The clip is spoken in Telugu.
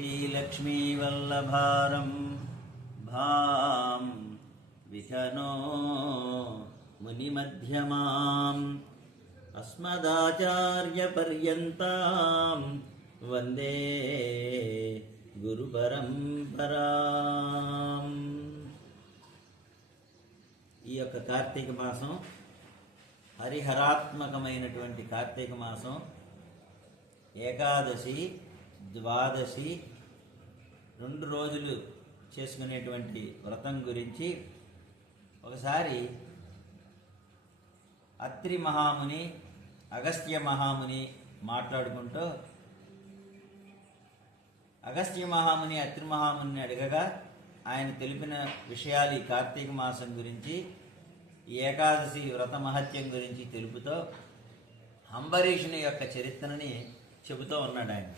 श्रीलक्ष्मीवल्लभारं भां विहनो मुनिमध्यमाम् अस्मदाचार्यपर्यन्तां वन्दे గురుపరంపరాం. ఈ యొక్క కార్తీక మాసం హరిహరాత్మకమైనటువంటి కార్తీక మాసం ఏకాదశి, ద్వాదశి 2 రోజులు చేసుకునేటువంటి వ్రతం గురించి ఒకసారి అత్రి మహాముని, అగస్త్య మహాముని మాట్లాడుకుంటూ అగస్త్య మహాముని అత్రి మహాముని అడగగా ఆయన తెలిపిన విషయాలు ఈ కార్తీక మాసం గురించి, ఈ ఏకాదశి వ్రత మహత్యం గురించి తెలుపుతూ అంబరీషుని యొక్క చరిత్రని చెబుతూ ఉన్నాడు ఆయన.